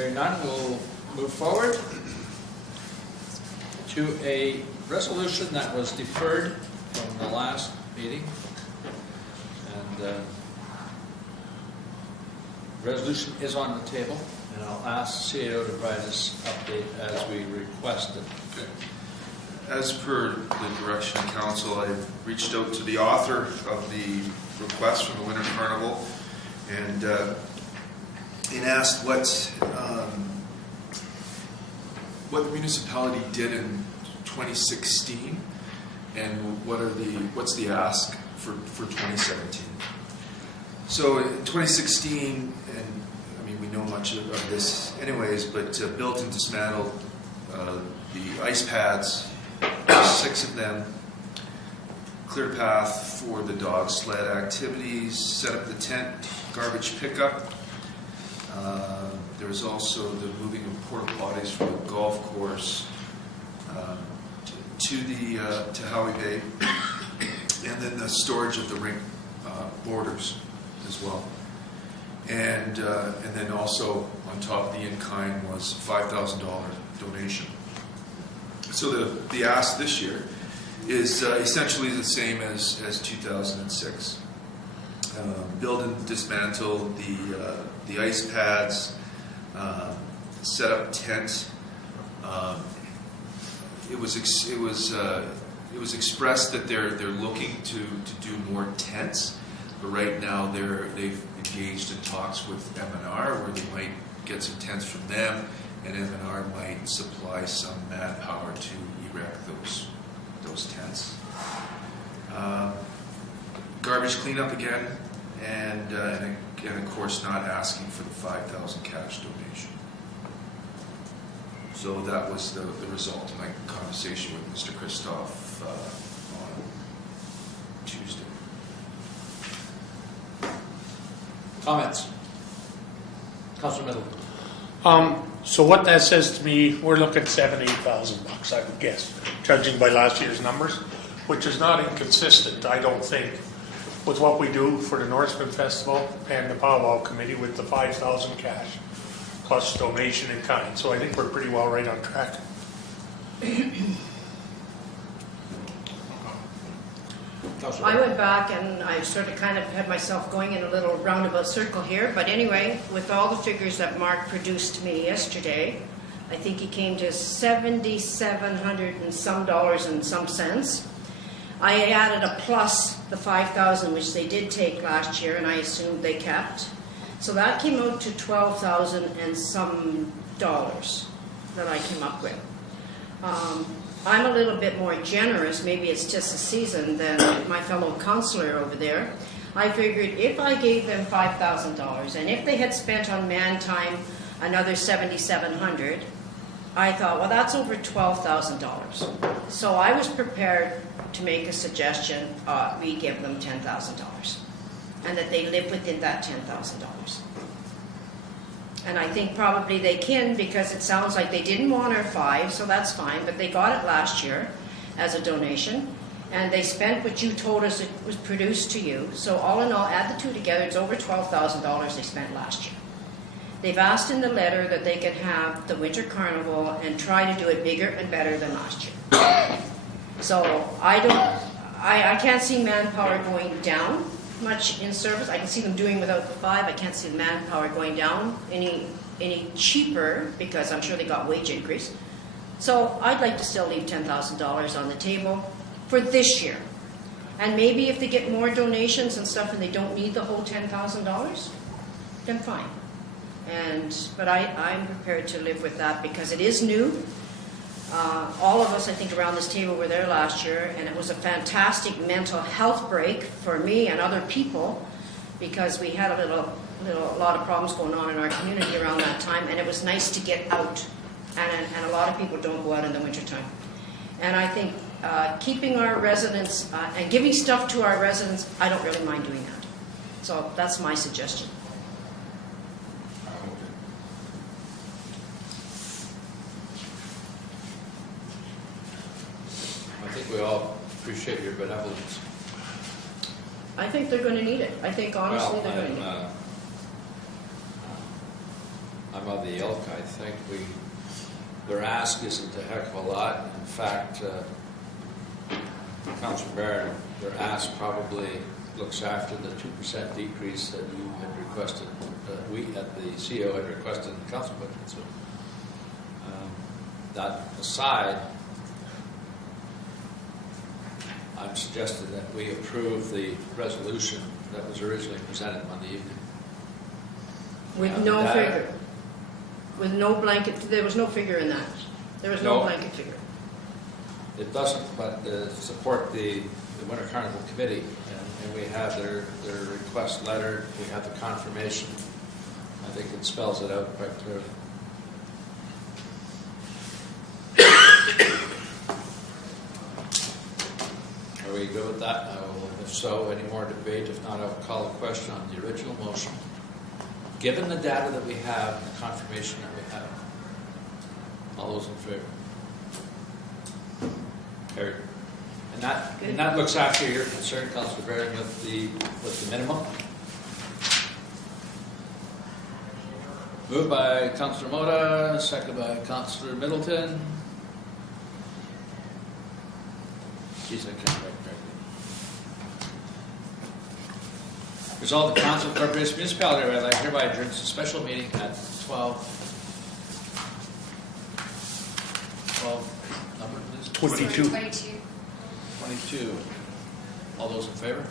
Hearing none, we'll move forward to a resolution that was deferred from the last meeting. And resolution is on the table, and I'll ask CAO to provide us update as we requested. Okay. As per the direction of council, I've reached out to the author of the request from the Winter Carnival and asked what the municipality did in 2016 and what's the ask for 2017. So in 2016, and I mean we know much of this anyways, but built and dismantled the ice pads, 6 of them, clear path for the dog sled activities, set up the tent, garbage pickup. There was also the moving of porta potties from the golf course to Howie Bay, and then the storage of the rink borders as well. And then also on top of the in-kind was $5,000 donation. So the ask this year is essentially the same as 2006. Build and dismantle the ice pads, set up tent. It was expressed that they're looking to do more tents, but right now they've engaged in talks with M&R where they might get some tents from them, and M&R might supply some manpower to erect those tents. Garbage cleanup again, and of course not asking for the $5,000 cash donation. So that was the result of my conversation with Mr. Christoph on Tuesday. Comments? Councilor Middleton. So what that says to me, we're looking at $7,000-8,000, I would guess, judging by last year's numbers, which is not inconsistent, I don't think, with what we do for the Norseman Festival and the Powwow Committee with the $5,000 cash plus donation in kind. So I think we're pretty well right on track. I went back and I sort of kind of had myself going in a little roundabout circle here, but anyway, with all the figures that Mark produced to me yesterday, I think he came to $7,700 and some dollars and some cents. I added a plus the $5,000, which they did take last year, and I assumed they kept. So that came out to $12,000 and some dollars that I came up with. I'm a little bit more generous, maybe it's just a season, than my fellow councillor over there. I figured if I gave them $5,000 and if they had spent on man time another $7,700, I thought, well, that's over $12,000. So I was prepared to make a suggestion, we give them $10,000 and that they live within that $10,000. And I think probably they can, because it sounds like they didn't want our 5, so that's fine, but they got it last year as a donation, and they spent what you told us it was produced to you. So all in all, add the two together, it's over $12,000 they spent last year. They've asked in the letter that they could have the Winter Carnival and try to do it bigger and better than last year. So I can't see manpower going down much in service. I can see them doing without the 5. I can't see the manpower going down any cheaper, because I'm sure they got wage increase. So I'd like to still leave $10,000 on the table for this year. And maybe if they get more donations and stuff and they don't need the whole $10,000, then fine. But I'm prepared to live with that because it is new. All of us, I think, around this table were there last year, and it was a fantastic mental health break for me and other people, because we had a lot of problems going on in our community around that time, and it was nice to get out. And a lot of people don't go out in the wintertime. And I think keeping our residents and giving stuff to our residents, I don't really mind doing that. So that's my suggestion. I think we all appreciate your benevolence. I think they're going to need it. I think honestly they're going to need it. I'm of the ilk. I think their ask isn't a heck of a lot. In fact, Councilor Barron, their ask probably looks after the 2% decrease that you had requested, we at the CEO had requested in the council budget. So that aside, I'm suggesting that we approve the resolution that was originally presented Monday evening. With Yeah, no that- figure. With no blanket, there was no figure in that. There was no No. blanket figure. It doesn't, but support the Winter Carnival Committee, and we have their request letter, we have the confirmation. I think it spells it out quite clearly. Are we good with that? If so, any more debate? If not, I'll call a question on the original motion. Given the data that we have, and the confirmation that we have, all those in favor? Carried. And that looks after your concern, Councilor Barron, with the minimum. Moved by Councilor Mota, second by Councilor Middleton. Geez, I can't write correctly. Resolved, the Council of Corporation Municipality of Red Lake hereby adjourns a special meeting at 12, number please? 22. 22. All those in favor?